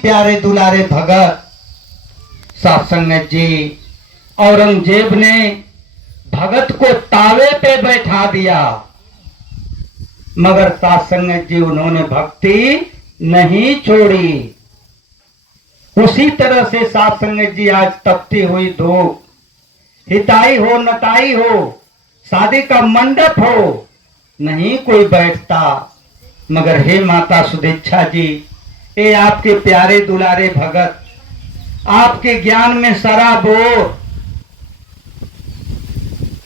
प्यारे दुलारे भगत साथ संगत जी, औरंगजेब ने भगत को तावे पे बैठा दिया, मगर साथ संगत जी उन्होंने भक्ति नहीं छोड़ी। उसी तरह से साथ संगत जी आज तपती हुई धूप, हिताई हो नताई हो, शादी का मंडप हो, नहीं कोई बैठता, मगर हे माता सुदेच्छा जी, ये आपके प्यारे दुलारे भगत आपके ज्ञान में सराबोर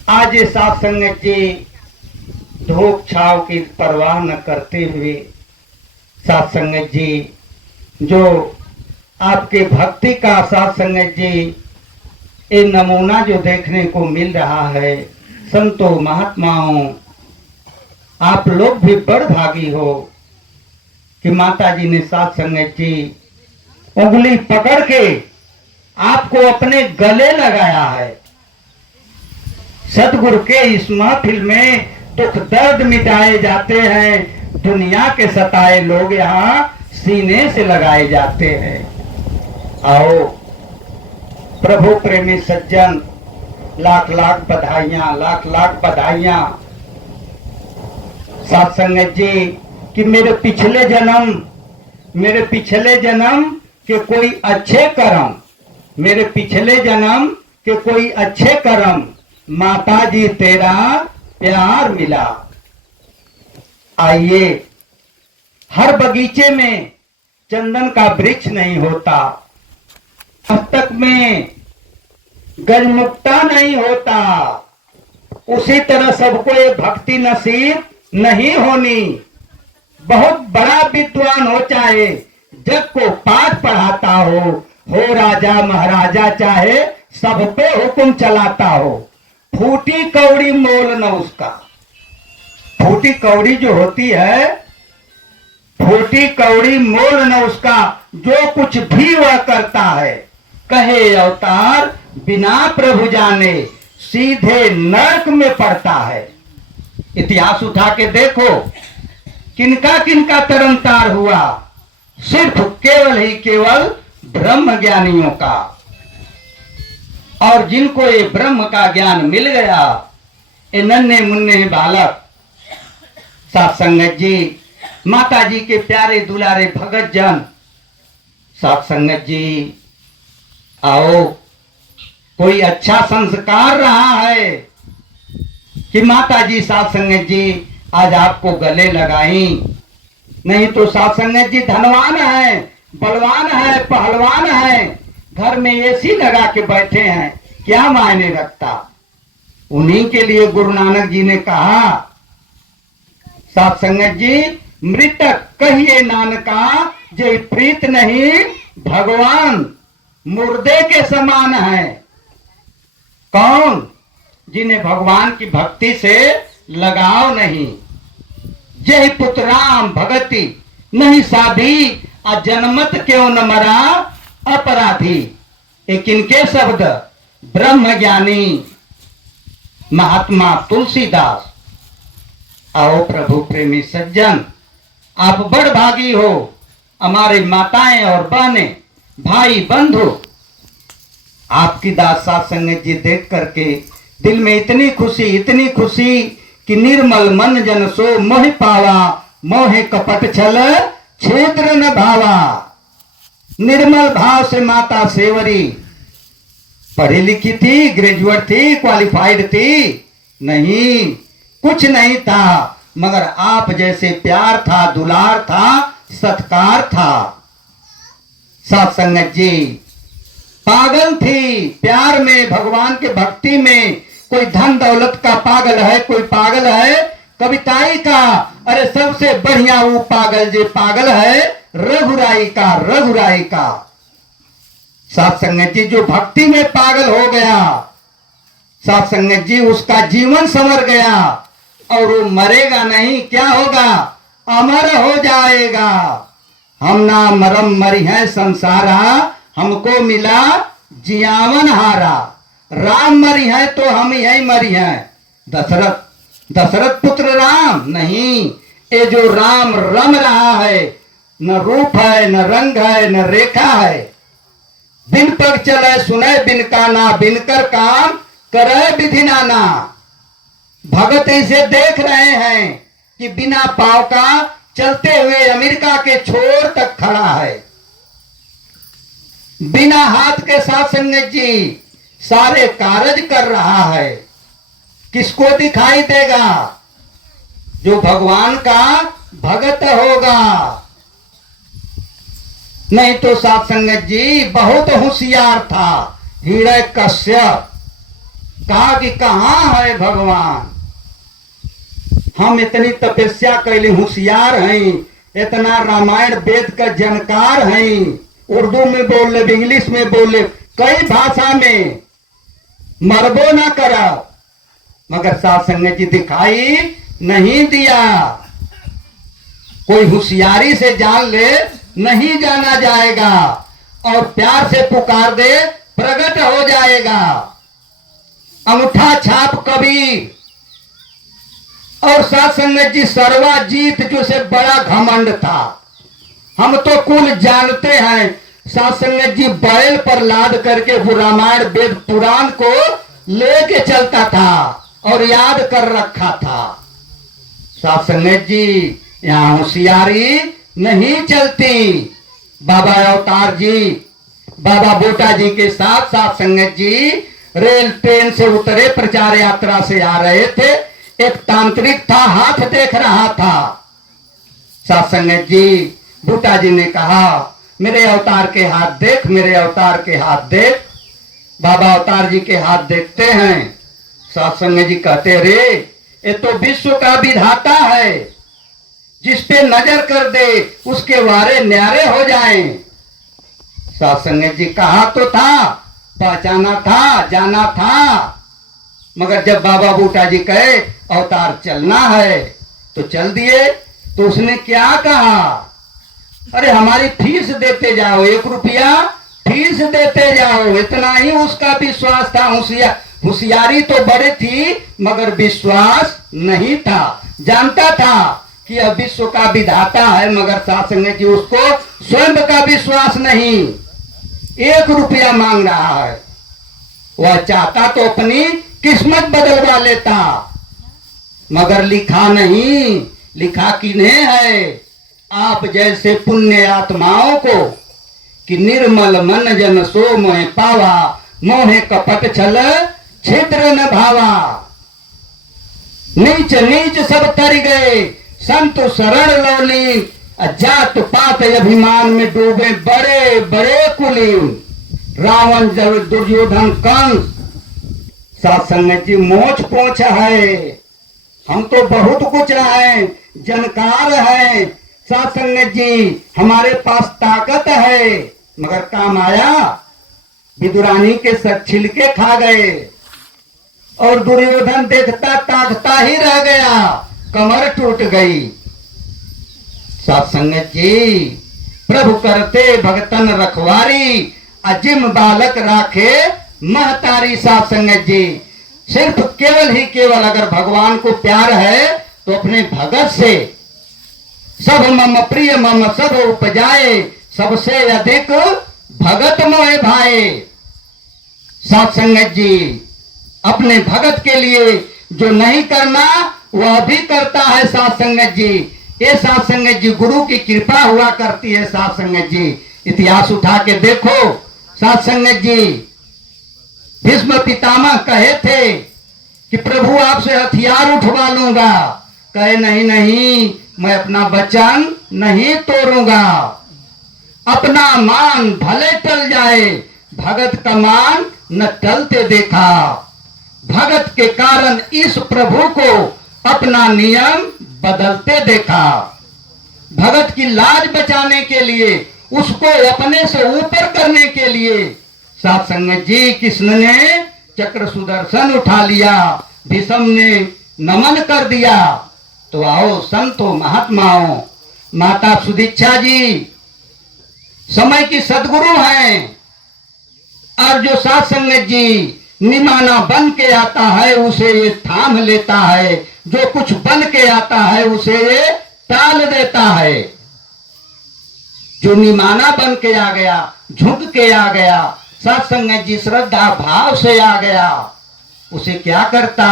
आज ये साथ संगत जी धूप छाव की परवाह न करते हुए साथ संगत जी जो आपके भक्ति का साथ संगत जी ये नमूना जो देखने को मिल रहा है, संतों महात्माओं आप लोग भी बड़ भागी हो कि माता जी ने साथ संगत जी उंगली पकड़ के आपको अपने गले लगाया है। सतगुरु के इस महफिल में दुख दर्द मिटाए जाते हैं, दुनिया के सताए लोग यहाँ सीने से लगाए जाते हैं। आओ प्रभु प्रेमी सज्जन, लाख लाख बधाइयां, लाख लाख बधाइयां साथ संगत जी कि मेरे पिछले जन्म के कोई अच्छे कर्म, मेरे पिछले जन्म के कोई अच्छे कर्म, माता जी तेरा प्यार मिला। आइए, हर बगीचे में चंदन का वृक्ष नहीं होता, मस्तक में गजमुक्ता नहीं होता, उसी तरह सबको ये भक्ति नसीब नहीं होनी। बहुत बड़ा विद्वान हो चाहे, जग को पाठ पढ़ाता हो राजा महाराजा चाहे सब पे हुक्म चलाता हो, फूटी कौड़ी मोल न उसका। फूटी कौड़ी जो होती है, फूटी कौड़ी मोल न उसका, जो कुछ भी वह करता है, कहे अवतार बिना प्रभु जाने, सीधे नरक में पड़ता है। इतिहास उठा के देखो, किनका किनका तरनतार हुआ, सिर्फ केवल ही केवल ब्रह्म ज्ञानियों का। और जिनको ये ब्रह्म का ज्ञान मिल गया, ये नन्हे मुन्ने बालक साथ संगत जी, माता जी के प्यारे दुलारे भगत जन साथ संगत जी, आओ कोई अच्छा संस्कार रहा है कि माता जी साथ संगत जी आज आपको गले लगाई। नहीं तो साथ संगत जी धनवान है, बलवान है, पहलवान है, घर में एसी लगा के बैठे हैं, क्या मायने रखता। उन्हीं के लिए गुरु नानक जी ने कहा, साथ संगत जी मृतक कहिए नानका, जो प्रीत नहीं भगवान मुर्दे के समान है। कौन? जिन्हें भगवान की भक्ति से लगाव नहीं। जय पुत्र राम भगति नहीं साधी, अजन्मत क्यों न मरा अपराधी। एक इनके शब्द ब्रह्म ज्ञानी महात्मा तुलसीदास। आओ प्रभु प्रेमी सज्जन, आप बड़ भागी हो, हमारे माताएं और बहनें, भाई बंधु, आपकी दास साथ संगत जी देख करके दिल में इतनी खुशी कि निर्मल मन जन सो मोह पावा, मोहे कपट छल क्षेत्र न भावा। निर्मल भाव से माता सेवरी, पढ़ी लिखी थी, ग्रेजुएट थी, क्वालिफाइड थी नहीं, कुछ नहीं था, मगर आप जैसे प्यार था, दुलार था, सत्कार था। साथ संगत जी पागल थी प्यार में, भगवान के भक्ति में। कोई धन दौलत का पागल है, कोई पागल है कविताई का, अरे सबसे बढ़िया वो पागल जो पागल है रघुराई का। साथ संगत जी जो भक्ति में पागल हो गया, साथ संगत जी उसका जीवन संवर गया, और वो मरेगा नहीं, क्या होगा? अमर हो जाएगा। हम ना मरम मरी है संसारा, हमको मिला जियावन हारा। राम मरी है तो हम यही मरी हैं। दशरथ पुत्र राम नहीं, ये जो राम रम रहा है, न रूप है, न रंग है, न रेखा है। बिन पग चले सुने बिन काना, बिन कर काम करे विधि नाना। भगत इसे देख रहे हैं कि बिना पांव का चलते हुए अमेरिका के छोर तक खड़ा है। बिना हाथ के साथ संगत जी सारे कार्य कर रहा है। किसको दिखाई देगा? जो भगवान का भगत होगा। नहीं तो साथ संगत जी बहुत होशियार था हिरण्यकश्यप। कहा कि कहां है भगवान? हम इतनी तपस्या कैले होशियार हैं, इतना रामायण वेद का जानकार हैं, उर्दू में बोल ले, इंग्लिश में बोल ले, कई भाषा में मरबो ना करा, मगर साथ संगत जी दिखाई नहीं दिया। कोई होशियारी से जान ले नहीं जाना जाएगा, और प्यार से पुकार दे प्रकट हो जाएगा। अंगूठा छाप कबीर और साथ संगत जी सर्वाजीत जो से बड़ा घमंड था। हम तो कुल जानते हैं साथ संगत जी बैल पर लाद करके वो रामायण वेद पुराण को लेके चलता था और याद कर रखा था। साथ संगत जी यहाँ होशियारी नहीं चलती। बाबा अवतार जी, बाबा बोटा जी के साथ साथ संगत जी रेल ट्रेन से उतरे, प्रचार यात्रा से आ रहे थे। एक तांत्रिक था, हाथ देख रहा था। साथ संगत जी बूटा जी ने कहा मेरे अवतार के हाथ देख, मेरे अवतार के हाथ देख। बाबा अवतार जी के हाथ देखते हैं। साथ संगत जी कहते रे ये तो विश्व का विधाता है, जिस पे नजर कर दे उसके वारे न्यारे हो जाएं। साथ संगत जी कहा तो था, पहचाना था, जाना था, मगर जब बाबा बूटा जी कहे अवतार चलना है तो चल दिए। तो उसने क्या कहा? अरे हमारी फीस देते जाओ, 1 रुपया फीस देते जाओ। इतना ही उसका विश्वास था। होशियारी तो बड़ी थी मगर विश्वास नहीं था। जानता था कि यह विश्व का विधाता है, मगर साथ संगत जी उसको स्वयं का विश्वास नहीं। 1 रुपया मांग रहा है। वह चाहता तो अपनी किस्मत बदलवा लेता, मगर लिखा नहीं। लिखा किन्हें है? आप जैसे पुण्य आत्माओं को कि निर्मल मन जन सो मोह पावा, मोहे कपट छल छिद्र न भावा। नीच नीच सब तर गए, संत शरण लौली, जात पात अभिमान में डूबे बड़े बड़े कुलीन। रावण दुर्योधन कंस। साथ संगत जी मोछ पोछ है। हम तो बहुत कुछ हैं, जानकार है। साथ संगत जी हमारे पास ताकत है, मगर काम आया विदुरानी के सब छिलके खा गए, और दुर्योधन देखता ताकता ही रह गया, कमर टूट गई। साथ संगत जी प्रभु करते भगतन रखवारी, अजिम बालक राखे महतारी। साथ संगत जी सिर्फ केवल ही केवल अगर भगवान को प्यार है तो अपने भगत से सब मम प्रिय मम सब उपजाए, सबसे अधिक भगत मोहे भाए। साथ संगत जी अपने भगत के लिए जो नहीं करना वह भी करता है। साथ संगत जी ये साथ संगत जी गुरु की कृपा हुआ करती है। साथ संगत जी इतिहास उठा के देखो। साथ संगत जी भीष्म पितामह कहे थे कि प्रभु आपसे हथियार उठवा लूंगा। कहे नहीं नहीं, मैं अपना वचन नहीं तोड़ूंगा। अपना मान भले टल जाए, भगत का मान न टलते देखा। भगत के कारण इस प्रभु को अपना नियम बदलते देखा। भगत की लाज बचाने के लिए, उसको अपने से ऊपर करने के लिए साथ संगत जी कृष्ण ने चक्र सुदर्शन उठा लिया, भीष्म ने नमन कर दिया। तो आओ संतो महात्माओं, माता सुदीक्षा जी समय की सदगुरु हैं, और जो साथ संगत जी निमाना बन के आता है उसे ये थाम लेता है, जो कुछ बन के आता है उसे ये टाल देता है। जो निमाना बन के आ गया, झुक के आ गया, सत्संग जी श्रद्धा भाव से आ गया, उसे क्या करता,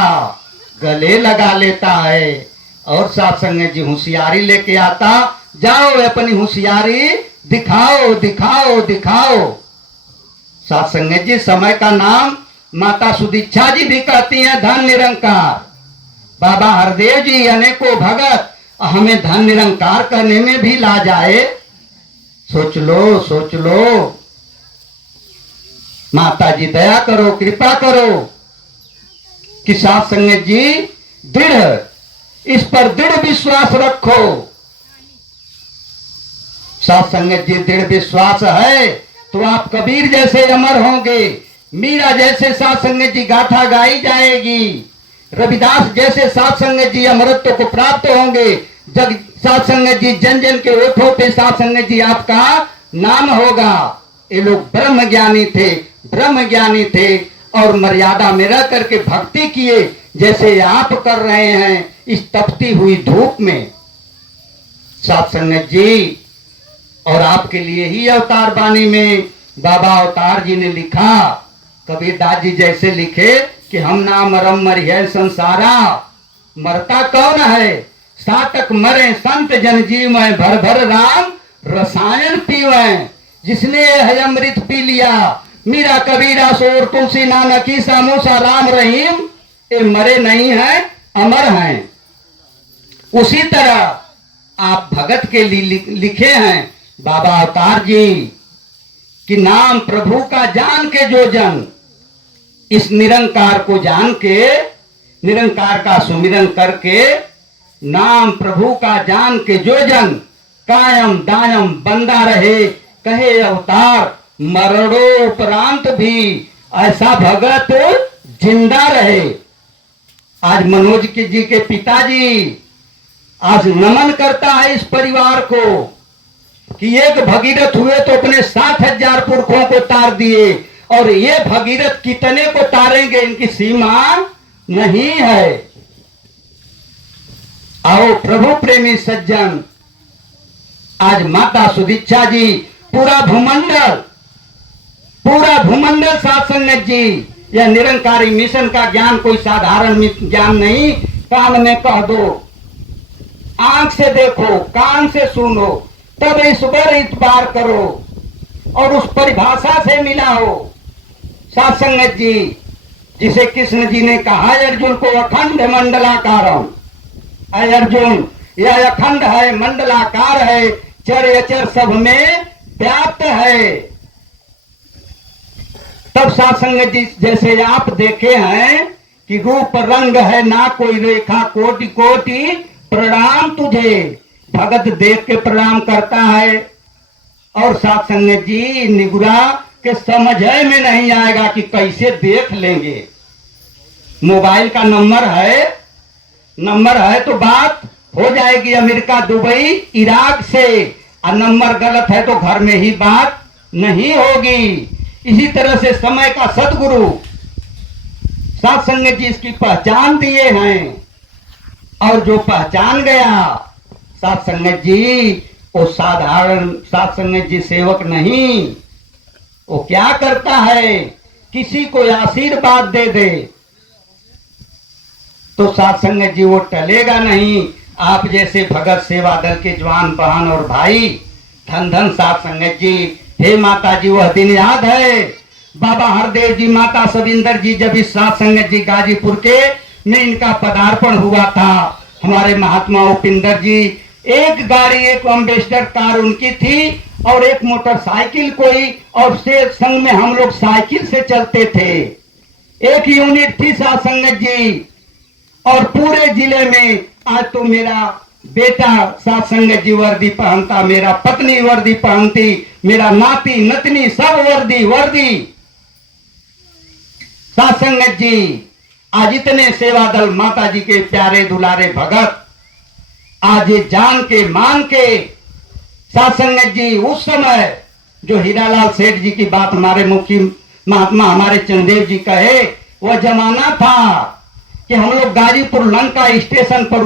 गले लगा लेता है और सत्संग जी होशियारी लेके आता, जाओ अपनी होशियारी दिखाओ दिखाओ दिखाओ। सत्संग जी समय का नाम माता सुदीक्षा जी भी कहती हैं धन निरंकार, बाबा हरदेव जी अनेकों भगत हमें धन निरंकार करने में भी ला जाए। सोच लो सोच लो। माता जी दया करो, कृपा करो कि सत्संग जी दृढ़, इस पर दृढ़ विश्वास रखो। सत्संग जी दृढ़ विश्वास है तो आप कबीर जैसे अमर होंगे, मीरा जैसे सत्संग जी गाथा गाई जाएगी, रविदास जैसे सत्संग जी अमरत्व को प्राप्त होंगे, जग सत्संग जी जन जन के ओठों पे सत्संग जी आपका नाम होगा। ये लोग ब्रह्म ज्ञानी थे, ब्रह्म ज्ञानी थे और मर्यादा में रह करके भक्ति किए जैसे आप कर रहे हैं इस तपती हुई धूप में। सत्संग जी और आपके लिए ही अवतार वाणी में बाबा अवतार जी ने लिखा, कबीरदास जी जैसे लिखे कि हम ना मरम मरिय संसारा, मरता कौन है, सातक मरे संत जन जीव में, भर भर राम रसायन पीवे, जिसने है अमृत पी लिया, मीरा कबीरा सोर तुलसी नानक ईसा मूसा राम रहीम, ये मरे नहीं हैं, अमर हैं। उसी तरह आप भगत के लिए लिखे हैं बाबा अवतार जी कि नाम प्रभु का जान के जो जन, इस निरंकार को जान के, निरंकार का सुमिरन करके, नाम प्रभु का जान के जो जन कायम दायम बंदा रहे, कहे अवतार मरणोपरांत भी ऐसा भगत जिंदा रहे। आज मनोज जी के पिताजी आज नमन करता है इस परिवार को कि एक भगीरथ हुए तो अपने 7,000 पुरखों को तार दिए, और ये भगीरथ कितने को तारेंगे इनकी सीमा नहीं है। आओ प्रभु प्रेमी सज्जन, आज माता सुदीक्षा जी पूरा भूमंडल सत्संग जी, यह निरंकारी मिशन का ज्ञान कोई साधारण ज्ञान नहीं, कान में कह दो, आंख से देखो, कान से सुनो, तब इस पर इतबार करो और उस परिभाषा से मिलाओ। सत्संग जी जिसे कृष्ण जी ने कहा अर्जुन को अखंड मंडलाकारम, अर्जुन यह अखंड है, मंडलाकार है, चर अचर सब में व्याप्त है। तब सत्संग जी जैसे आप देखे हैं कि रूप रंग है ना कोई रेखा, कोटि कोटि प्रणाम तुझे, भगत देख के प्रणाम करता है। और सत्संग जी निगुरा के समझ में नहीं आएगा कि कैसे देख लेंगे। मोबाइल का नंबर है तो बात हो जाएगी अमेरिका, दुबई, इराक से, और नंबर गलत है तो घर में ही बात नहीं होगी। इसी तरह से समय का सदगुरु सत्संग जी इसकी पहचान दिए हैं, और जो पहचान गया सत्संग जी, वो साधारण सत्संग जी सेवक नहीं, वो क्या करता है, किसी को आशीर्वाद दे दे तो सत्संग जी वो टलेगा नहीं। आप जैसे भगत सेवा दल के जवान बहन और भाई, धन धन सत्संग जी। हे माता जी, वह दिन याद है बाबा हरदेव जी, माता सविंदर जी, जब इस सत्संग जी गाजीपुर के में इनका पदार्पण हुआ था, हमारे महात्मा उपिंदर जी, एक गाड़ी, एक अम्बेसडर कार उनकी थी और एक मोटरसाइकिल कोई, और से संग में हम लोग साइकिल से चलते थे। एक यूनिट थी सत्संग जी, और पूरे जिले में आज तो मेरा बेटा सत्संग जी वर्दी पहनता, मेरा पत्नी वर्दी पहनती, मेरा नाती नतनी सब वर्दी सत्संग जी। आज इतने सेवा दल माता जी के प्यारे दुलारे भगत आज ये जान के मान के सत्संग जी, उस समय जो हीरालाल सेठ जी की बात हमारे मुख्य महात्मा हमारे चंदेव जी कहे, वह जमाना था कि हम लोग गाजीपुर लंका स्टेशन पर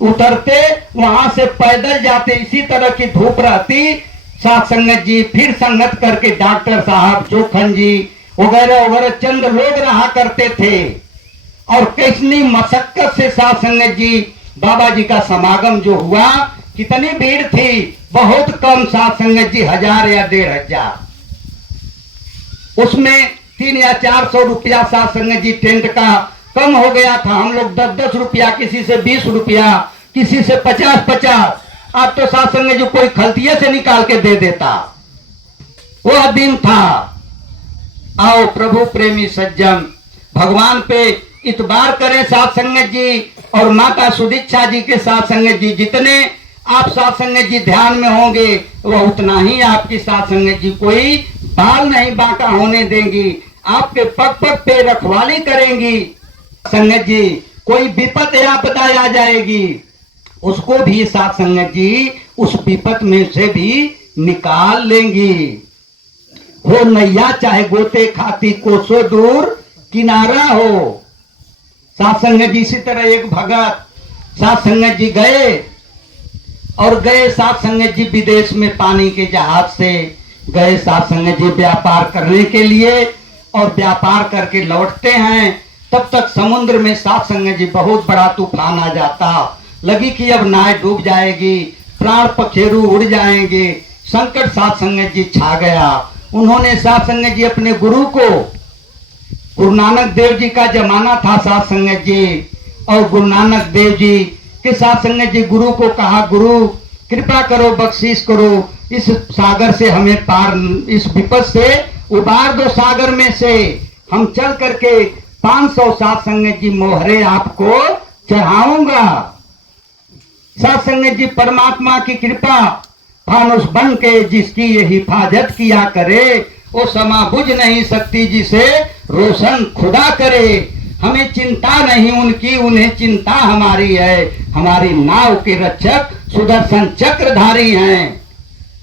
उतरते, वहां से पैदल जाते, इसी तरह की धूप रहती, साथ संगत जी फिर संगत करके डॉक्टर साहब, चोखन जी वगैरह वगैरह चंद लोग रहा करते थे। और कितनी मशक्कत से साथ संगत जी बाबा जी का समागम जो हुआ, कितनी भीड़ थी, बहुत कम साथ संगत जी, 1000 या 1500। उसमें 300 या 400 रुपया साथ संगत जी टेंट का कम हो गया था। हम लोग 10-10 रुपया, किसी से 20 रुपया, किसी से 50-50। अब तो साथ संगत जी कोई खलतिये से निकाल के दे देता, वह दिन था। आओ प्रभु प्रेमी सज्जन, भगवान पे इतबार करें साथ संगत जी, और माता सुदीक्षा जी के साथ संगत जी, जितने आप साथ संगत जी ध्यान में होंगे वह उतना ही आपकी साथ संगत जी कोई बाल नहीं बांका होने देंगी, आपके पग पग पे रखवाली करेंगी। संगत जी कोई विपत आपदा आ जाएगी, उसको भी साथ संगत जी उस विपत में से भी निकाल लेंगी। हो नैया चाहे गोते खाती, कोसों दूर किनारा हो। साथ संगत जी इसी तरह एक भगत साथ संगत जी गए साथ संगत जी विदेश में पानी के जहाज से गए साथ संगत जी व्यापार करने के लिए, और व्यापार करके लौटते हैं। तब तक समुद्र में साथ संगत जी बहुत बड़ा तूफान आ जाता, लगी कि अब नाव डूब जाएगी, प्राण पखेरु उड़ जाएंगे। संकट साथ संगत जी छा गया। उन्होंने साथ संगत जी अपने गुरु को, गुरु नानक देव जी का जमाना था साथ संगत जी, और गुरु नानक देव जी के साथ संगत जी गुरु को कहा, गुरु कृपा करो, बख्शीश करो, इस सागर से हमें पार, इस विपद से उबार दो सागर में से। हम चल करके 500 साथ संगत जी मोहरे आपको चढ़ाऊंगा। साथ संगत जी परमात्मा की कृपा, फानुस बन के जिसकी ये हिफाजत किया करे, वो समा बुझ नहीं सकती जिसे रोशन खुदा करे। हमें चिंता नहीं उनकी, उन्हें चिंता हमारी है, हमारी नाव के रक्षक सुदर्शन चक्रधारी हैं।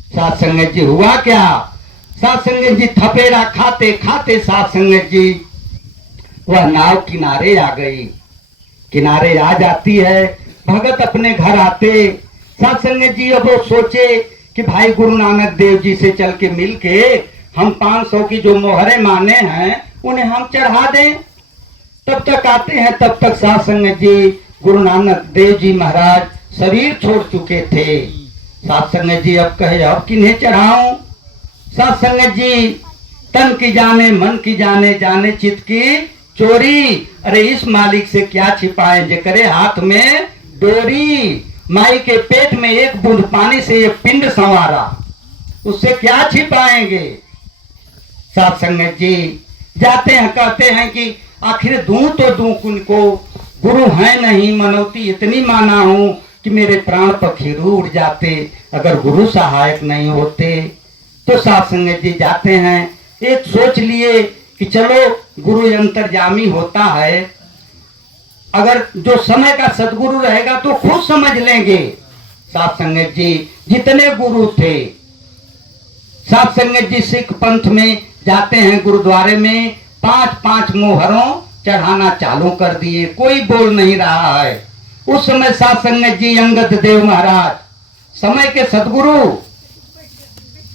साथ संगत जी हुआ क्या, साथ संगत जी थपेड़ा खाते खाते साथ संगत जी वह नाव किनारे आ गई। किनारे आ जाती है, भगत अपने घर आते। साथ संगत जी अब वो सोचे कि भाई गुरु नानक देव जी से चल के मिल के हम 500 की जो मोहरे माने हैं उन्हें हम चढ़ा दें। तब तक आते हैं, तब तक साथ संगत जी गुरु नानक देव जी महाराज शरीर छोड़ चुके थे। साथ संगत जी अब कहे अब किन्हें चढ़ाऊं। साथ संगत जी तन की जाने मन की जाने, जाने चित की चोरी। अरे इस मालिक से क्या छिपाए, जे करे हाथ में डोरी। माई के पेट में एक बूंद पानी से ये पिंड संवारा, उससे क्या छिपाएंगे। साथ संगत जी जाते हैं, कहते हैं कि आखिर दूं तो दूं उनको, गुरु है नहीं, मनौती इतनी माना हूं कि मेरे प्राण पखेरु उड़ जाते अगर गुरु सहायक नहीं होते। तो साथ संगत जी जाते हैं, एक सोच लिए कि चलो गुरु अंतर्यामी होता है, अगर जो समय का सदगुरु रहेगा तो खुद समझ लेंगे। साथ संगत जी जितने गुरु थे, साथ संगत जी सिख पंथ में जाते हैं, गुरुद्वारे में 5-5 मोहरों चढ़ाना चालू कर दिए, कोई बोल नहीं रहा है। उस समय साथ संगत जी अंगद देव महाराज समय के सदगुरु,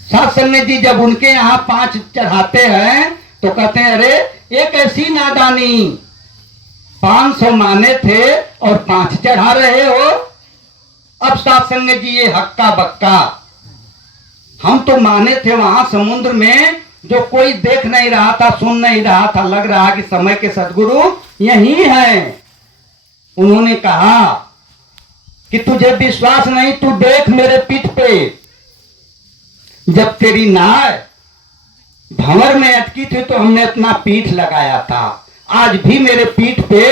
साथ संगत जी जब उनके यहाँ 5 चढ़ाते हैं तो कहते हैं अरे ये कैसी नादानी, 500 माने थे और 5 चढ़ा रहे हो। अब साथ संगत जी ये हक्का बक्का, हम तो माने थे वहां समुद्र में, जो कोई देख नहीं रहा था, सुन नहीं रहा था, लग रहा कि समय के सदगुरु यही हैं। उन्होंने कहा कि तुझे विश्वास नहीं, तू देख मेरे पीठ पे, जब तेरी नाव भंवर में अटकी थी तो हमने अपना पीठ लगाया था, आज भी मेरे पीठ पे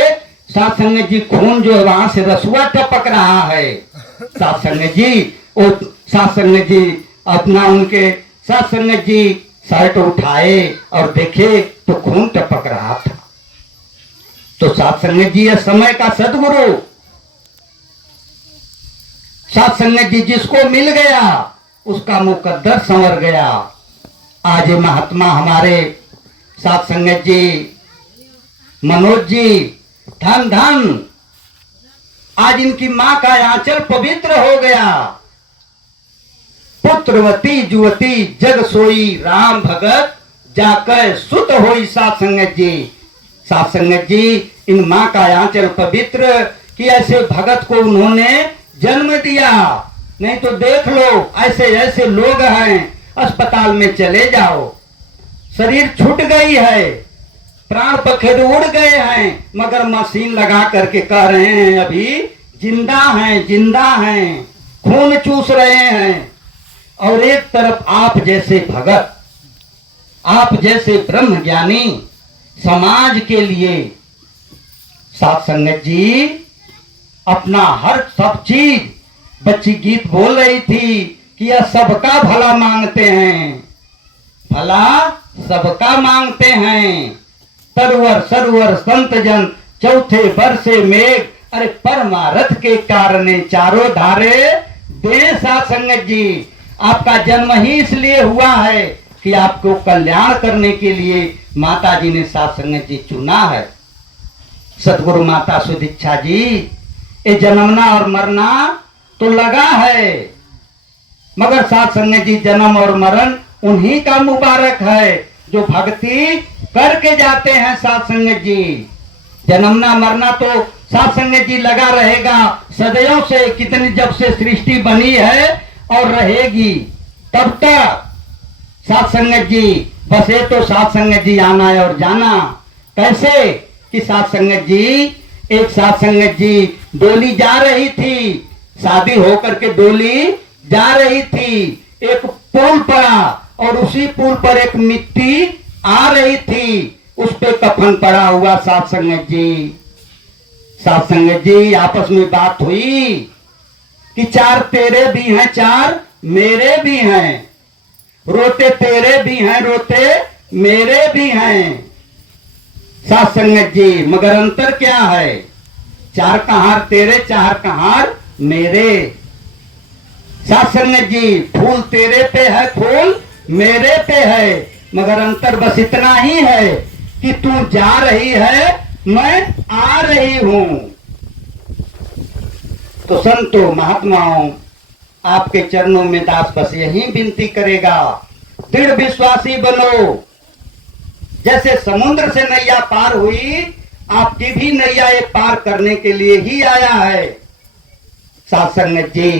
साथ संगत जी खून जो है वहां से रसुआ टपक रहा है। साथ संगत जी और साथ संगत जी अपना उनके साथ संगत जी शर्ट उठाए और देखे तो खून टपक रहा था। तो साथ संगत जी समय का सदगुरु, साथ संगत जी जिसको मिल गया उसका मुकद्दर संवर गया। आज महात्मा हमारे साथ संगत जी मनोज जी, धन धन, आज इनकी मां का आंचल पवित्र हो गया। पुत्रवती जुवती जग सोई राम भगत जाकर सुत होई सात संगत जी। सात संगत जी, इन माँ का आंचल पवित्र कि ऐसे भगत को उन्होंने जन्म दिया। नहीं तो देख लो ऐसे ऐसे लोग हैं, अस्पताल में चले जाओ, शरीर छूट गई है, प्राण पखेरु उड़ गए हैं, मगर मशीन लगा करके कह रहे हैं अभी जिंदा हैं, जिंदा हैं, खून चूस रहे हैं। और एक तरफ आप जैसे भगत, आप जैसे ब्रह्म ज्ञानी समाज के लिए सात संगत जी अपना हर सब चीज, बच्ची गीत बोल रही थी कि यह सबका भला मांगते हैं, भला सबका मांगते हैं। तरवर सरवर संत जन चौथे वर्षे मेघ, अरे परमारथ के कारण चारों धारे दे। सात संगत जी, आपका जन्म ही इसलिए हुआ है कि आपको कल्याण करने के लिए माता जी ने सात संगत जी चुना है। सदगुरु माता सुदीक्षा जी, ये जन्मना और मरना तो लगा है, मगर सात संगत जी जन्म और मरण उन्हीं का मुबारक है जो भक्ति करके जाते हैं। सात संगत जी, जन्मना मरना तो सात संगत जी लगा रहेगा सदैव से, कितनी जब से सृष्टि बनी है और रहेगी तब तक। सात संगत जी, बस ये तो सात संगत जी आना है और जाना। कैसे कि सात संगत जी, एक सात संगत जी डोली जा रही थी, शादी होकर के डोली जा रही थी, एक पुल पड़ा और उसी पुल पर एक मिट्टी आ रही थी, उस पे कफन पड़ा हुआ। सात संगत जी, सात संगत जी आपस में बात हुई कि चार तेरे भी हैं, चार मेरे भी हैं, रोते तेरे भी हैं, रोते मेरे भी हैं। सात संगत जी, मगर अंतर क्या है? चार कहार तेरे, चार कहार मेरे। सात संगत जी, फूल तेरे पे है, फूल मेरे पे है, मगर अंतर बस इतना ही है कि तू जा रही है, मैं आ रही हूं। तो संतों महात्माओं, आपके चरणों में दास बस यही विनती करेगा, दृढ़ विश्वासी बनो। जैसे समुद्र से नैया पार हुई, आपकी भी नैया ये पार करने के लिए ही आया है। सात संगत जी,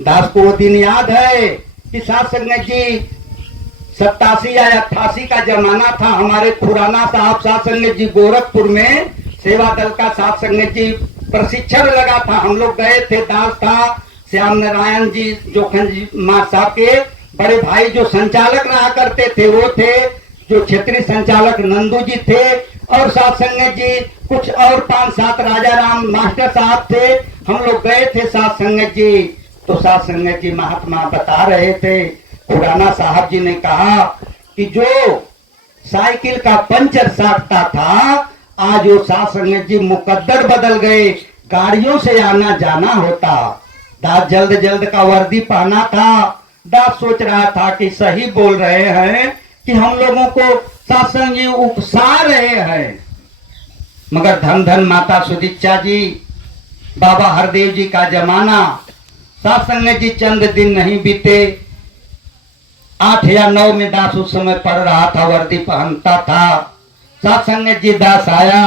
दास को वो दिन याद है कि सात संगत जी 87 या 88 का जमाना था। हमारे खुराना साहब सात संगत जी गोरखपुर में सेवा दल का सात संगत जी प्रशिक्षण लगा था। हम लोग गए थे, दास था श्याम नारायण जी जोखन जी मां साहब के बड़े भाई जो संचालक रहा करते थे, वो थे जो क्षेत्रीय संचालक नंदू जी थे, और सात संगत जी कुछ और 5-7 राजा राम मास्टर साहब थे। हम लोग गए थे सात संगत जी। तो सात संगत जी महात्मा बता रहे थे, खुराना साहब जी ने कहा कि जो साइकिल का पंचर साटता था, आज वो सात संगत जी मुकद्दर बदल गए, गाड़ियों से आना जाना होता। दास जल्द जल्द का वर्दी पहना था। दास सोच रहा था कि सही बोल रहे हैं कि हम लोगों को सात संगत जी उकसा रहे हैं, मगर धन धन माता सुदीक्षा जी, बाबा हरदेव जी का जमाना। सात संगत जी चंद दिन नहीं बीते, 8 या 9 में दास उस समय पढ़ रहा था, वर्दी पहनता था। सात संगत जी दास आया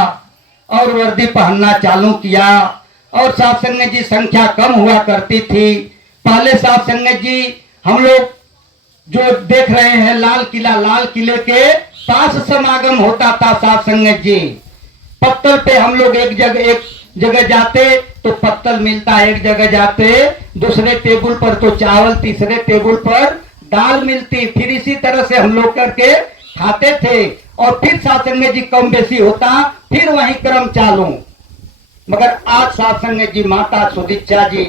और वर्दी पहनना चालू किया, और सात संगत जी संख्या कम हुआ करती थी। पहले सात संगत जी हम लोग जो देख रहे हैं लाल किले के पास समागम होता था। सात संगत जी पत्तल पे हम लोग एक जगह जाते तो पत्तल मिलता, एक जगह जाते दूसरे टेबल पर तो चावल, तीसरे टेबल पर दाल मिलती, फिर इसी तरह से हम लोग करके खाते थे। और फिर सात संगत जी कम बेसी होता, फिर वही क्रम चालू। मगर आज सात संगत जी माता सुदीक्षा जी,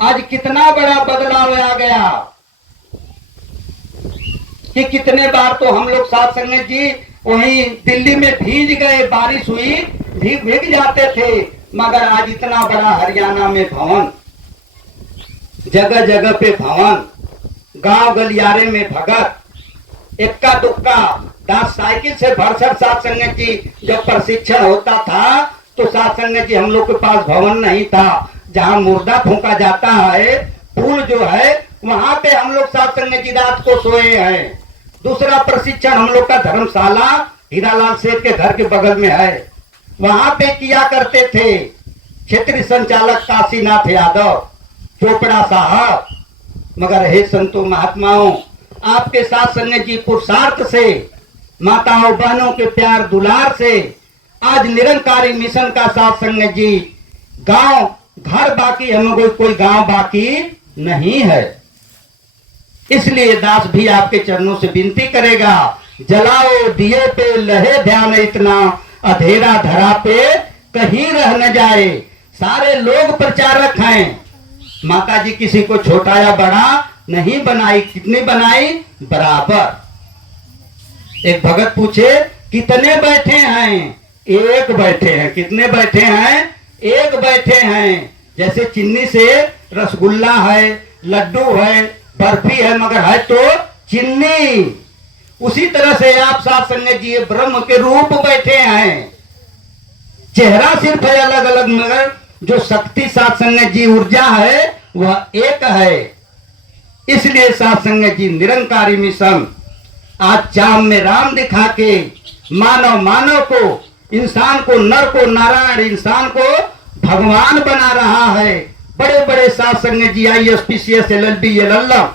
आज कितना बड़ा बदलाव आ गया कि कितने बार तो हम लोग सात संगत जी वहीं दिल्ली में भीज गए, बारिश हुई भीग जाते थे। मगर आज इतना बड़ा हरियाणा में भवन, जगह जगह पे भवन, गांव गलियारे में भगत, इक्का दुक्का दास साइकिल से भरसक। सात संगत जी जब प्रशिक्षण होता था तो सात संगत जी हम लोग के पास भवन नहीं था, जहां मुर्दा फूंका जाता है, पुल जो है वहां पे हम लोग साथ संगत जी रात को सोए हैं। दूसरा प्रशिक्षण हम लोग का धर्मशाला हीरालाल सेठ के घर के बगल में है, वहां पे किया करते थे क्षेत्रीय संचालक काशीनाथ यादव चोपड़ा साहब। मगर हे संतों महात्माओं, आपके साथ संगत जी पुरुषार्थ से, माताओं बहनों के प्यार दुलार से आज निरंकारी मिशन का साथ संगत जी गांव घर बाकी, हमें कोई गांव बाकी नहीं है। इसलिए दास भी आपके चरणों से विनती करेगा, जलाओ दिए पे लहे ध्यान इतना, अधेरा धरा पे कहीं रह न जाए। सारे लोग प्रचारक हैं, माता जी किसी को छोटा या बड़ा नहीं बनाई। कितनी बनाई? बराबर। एक भगत पूछे कितने बैठे हैं? एक बैठे हैं। कितने बैठे हैं? एक बैठे हैं। जैसे चिन्नी से रसगुल्ला है, लड्डू है, बर्फी है, मगर है तो चिन्नी। उसी तरह से आप साथ संगत जी ब्रह्म के रूप बैठे हैं। चेहरा सिर्फ है अलग अलग, मगर जो शक्ति साथ संगत जी ऊर्जा है वह एक है। इसलिए साथ संगत जी निरंकारी मिशन आज चांद में राम दिखा के मानव को, इंसान को नर को नारायण, इंसान को भगवान बना रहा है। बड़े बड़े साथ संगत जी IAS PCS LLB LLM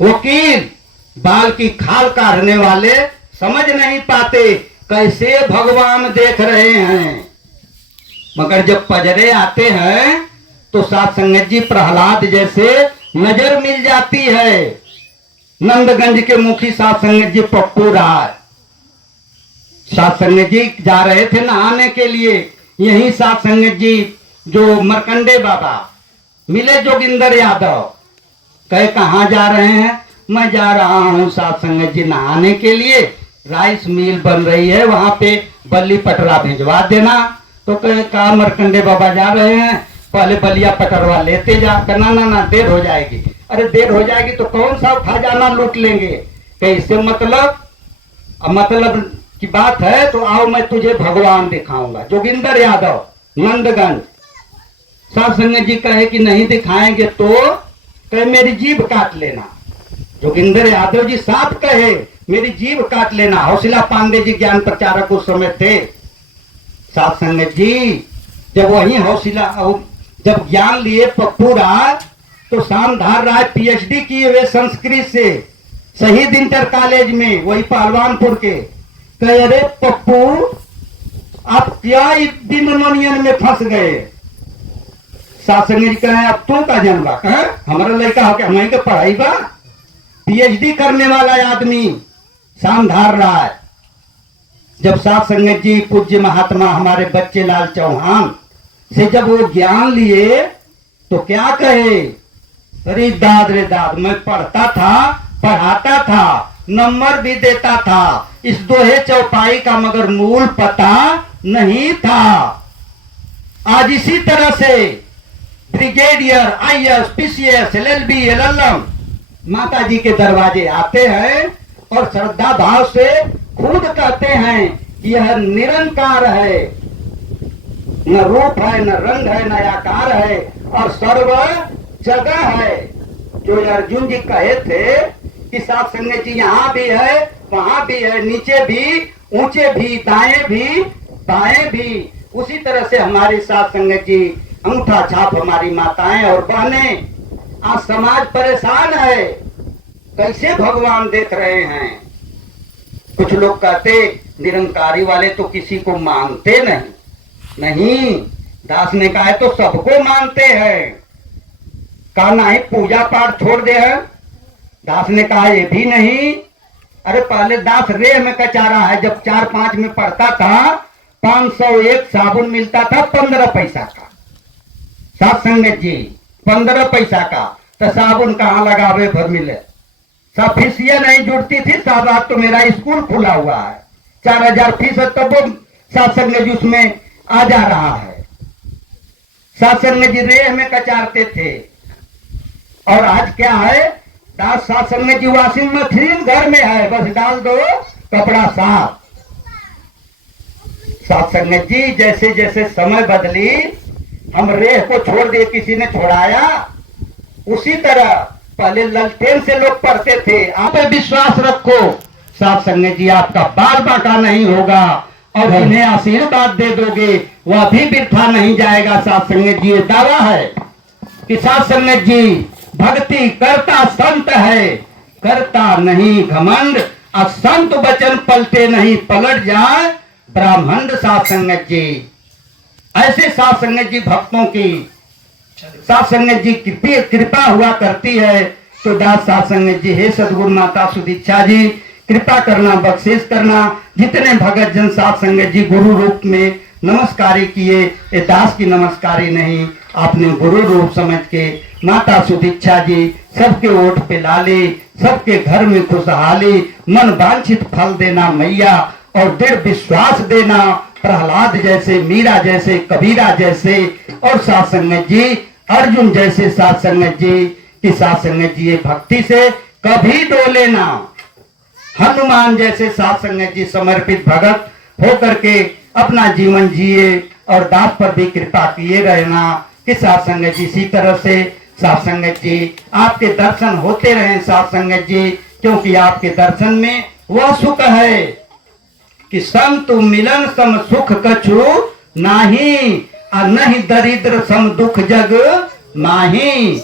वकील, बाल की खाल काटने वाले समझ नहीं पाते कैसे भगवान देख रहे हैं। मगर जब पजरे आते हैं तो साथ संगत जी प्रहलाद जैसे नजर मिल जाती है। नंदगंज के मुखी साथ संगत जी पप्पू राय, साथ संगत जी जा रहे थे नहाने के लिए। यही साथ संगत जी जो मरकंडे बाबा मिले जोगिंदर यादव, कहे कहाँ जा रहे हैं? मैं जा रहा हूँ साथ संगत जी नहाने के लिए, राइस मिल बन रही है, वहां पे बल्ली पटरा भिजवा देना। तो कहे कहा मरकंडे बाबा जा रहे हैं, पहले बलिया पटरवा लेते जा। ना ना ना, देर हो जाएगी। अरे देर हो जाएगी तो कौन सा खजाना लूट लेंगे? कैसे मतलब की बात है तो आओ मैं तुझे भगवान दिखाऊंगा। जोगिंदर यादव नंदगंज, साथ संगत जी कहे कि नहीं दिखाएंगे तो कहे मेरी जीभ काट लेना। जोगिंदर यादव जी साफ कहे मेरी जीभ काट लेना। हौसला पांडे जी ज्ञान प्रचारक उस समय थे। साथ संगत जी जब वही हौसला जब ज्ञान लिए पप्पू राज, तो शामधार राय PhD किए हुए संस्कृत से शहीद इंटर कॉलेज में, वही पहलवानपुर के। कहे अरे पप्पू आप क्या डिमोनियन में फंस गए? साथ संगत जी कहे अब तू का जनवा कहे हमारा लड़का हो के हमारी के पढ़ाई बा। PhD करने वाला आदमी शामधार राय। जब साथ संगत जी पूज्य महात्मा हमारे बच्चे लाल चौहान से जब वो ज्ञान लिए तो क्या कहे? अरे दाद रे दाद, मैं पढ़ता था, पढ़ाता था, नंबर भी देता था, इस दोहे चौपाई का मगर मूल पता नहीं था। आज इसी तरह से brigadier IAS PCS LLB LLM माता जी के दरवाजे आते हैं और श्रद्धा भाव से खुद कहते हैं यह निरंकार है, न रूप है, न रंग है, न आकार है और सर्व जगह है। जो अर्जुन जी कहे थे कि साथ संगत जी यहाँ भी है, वहां भी है, नीचे भी, ऊंचे भी, दाएं भी, बाएं भी। उसी तरह से हमारे साथ संगत जी अंगूठा छाप हमारी माताएं और बहनें। आज समाज परेशान है, कैसे भगवान देख रहे हैं। कुछ लोग कहते निरंकारी वाले तो किसी को मानते नहीं। दास ने कहा है तो सबको मानते हैं। कहा नहीं पूजा पाठ छोड़ दे है। दास ने कहा ये भी नहीं। अरे पहले दास रेह में कचारा है, जब 4-5 में पढ़ता था 501 साबुन मिलता था 15 पैसा का। साथ संगत जी 15 पैसा का तो साबुन कहाँ लगावे भर मिले। सब फीसियां नहीं जुड़ती थी। साहब तो मेरा स्कूल खुला हुआ है, 4000 फीस है, तब वो साथ संगत जी उसमें आ जा रहा है। साथ संगत जी रेह में कचारते थे। और आज क्या है? दास साथ संगत जी वॉशिंग मशीन घर में है, बस डाल दो कपड़ा साफ। साथ संगत जी जैसे जैसे समय बदली, हम रेह को छोड़ दिए, किसी ने छोड़ाया? उसी तरह पहले ललटेन से लोग पढ़ते थे। आप पे विश्वास रखो, साथ संगत जी आपका बाल बांका नहीं होगा और इन्हें आशीर्वाद दे दोगे वह भी वृथा नहीं जाएगा। साथ संगत जी ये दावा है कि साथ संगत जी भक्ति करता संत है, करता नहीं घमंड, और संत वचन पलटे नहीं पलट जाए ब्राह्मण। साथ संगत जी ऐसे साथ संगत जी भक्तों की साथ संगत जी कृपा हुआ करती है। तो दास साथ संगत जी, हे सदगुरु माता सुदीक्षा जी, कृपा करना, बख्शिश करना। जितने भगत जन साथ संगत जी गुरु रूप में नमस्कारी किए, ये दास की नमस्कारी नहीं, आपने गुरु रूप समझ के माता सुदीक्षा जी सबके ओठ पे लाली, सबके घर में खुशहाली, मन वांछित फल देना मैया, और दृढ़ विश्वास देना प्रहलाद जैसे, मीरा जैसे, कबीरा जैसे, और साथ संगत जी अर्जुन जैसे साथ संगत जी की साथ संगत जी ये भक्ति से कभी डोले ना। हनुमान जैसे साथ संगत जी समर्पित भगत होकर के अपना जीवन जिए और दास पर भी कृपा किए रहना कि साथ संगत जी इसी तरह से साथ संगत जी आपके दर्शन होते रहे। साथ संगत जी क्योंकि आपके दर्शन में वह सुख है कि संतु मिलन सम सुख कछु नाही, और नहीं दरिद्र सम दुख जग माही।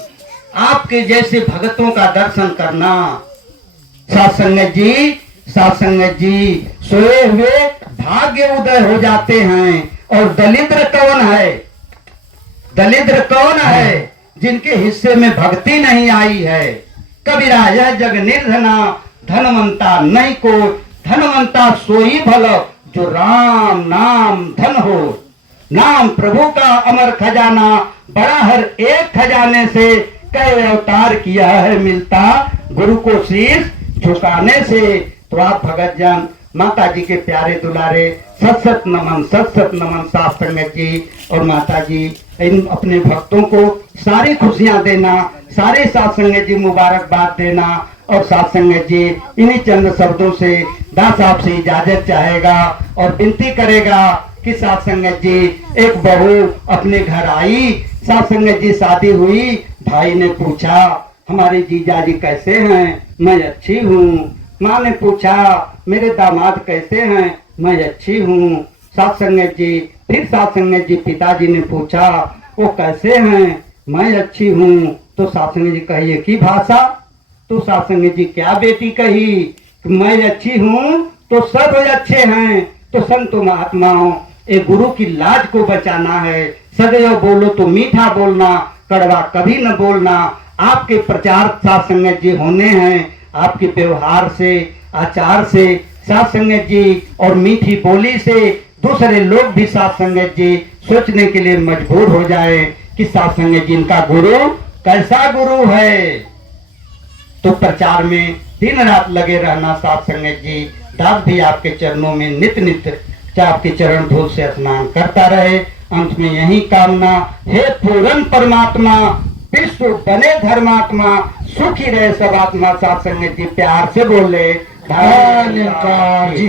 आपके जैसे भगतों का दर्शन करना साथ संगत जी सोए हुए भाग्य उदय हो जाते हैं। और दलिद्र कौन है? दलिद्र कौन है जिनके हिस्से में भक्ति नहीं आई है। कबीरा यह जग निर्धना, धनवंता नहीं को, धनवंता सोई भल जो राम नाम धन हो। नाम प्रभु का अमर खजाना, बड़ा हर एक खजाने से, कई अवतार किया है मिलता गुरु को शीश झुकाने से। तो आप भगत जन माता जी के प्यारे दुलारे सत सत नमन साथ संगत जी। और माता जी इन अपने भक्तों को सारी खुशियां देना, सारे साथ संगत जी मुबारकबाद देना। और साथ संगत जी इन्हीं चंद शब्दों से दास आपसे इजाजत चाहेगा और विनती करेगा कि साथ संगत जी एक बहू अपने घर आई, साथ संगत जी शादी हुई, भाई ने पूछा हमारे जीजा जी कैसे हैं? मैं अच्छी हूँ। माँ ने पूछा मेरे दामाद कैसे हैं? मैं अच्छी हूँ। साथ संगत जी फिर साथ संगत जी पिताजी ने पूछा वो कैसे हैं? मैं अच्छी हूँ। तो साथ संगत जी कही एक ही भाषा। तो साथ संगत जी क्या बेटी कही कि मैं अच्छी हूँ तो सब अच्छे हैं। तो संतो महात्माओं एक गुरु की लाज को बचाना है। सदैव बोलो तो मीठा बोलना, कड़वा कभी न बोलना। आपके प्रचार साथ संगत जी होने हैं, आपके व्यवहार से, आचार से साथ संगत जी और मीठी बोली से दूसरे लोग भी साथ संगत जी सोचने के लिए मजबूर हो जाए कि साथ संगत जी इनका गुरु कैसा गुरु है। तो प्रचार में दिन रात लगे रहना साथ संगत जी। दास भी आपके चरणों में नित नित आपके चरण धूल से स्नान करता रहे। अंत में यही कामना, हे पूर्ण परमात्मा विश्व बने धर्मात्मा, सुखी रहे सब आत्मा। साथ संगत जी प्यार से बोले धन्यवाद जी।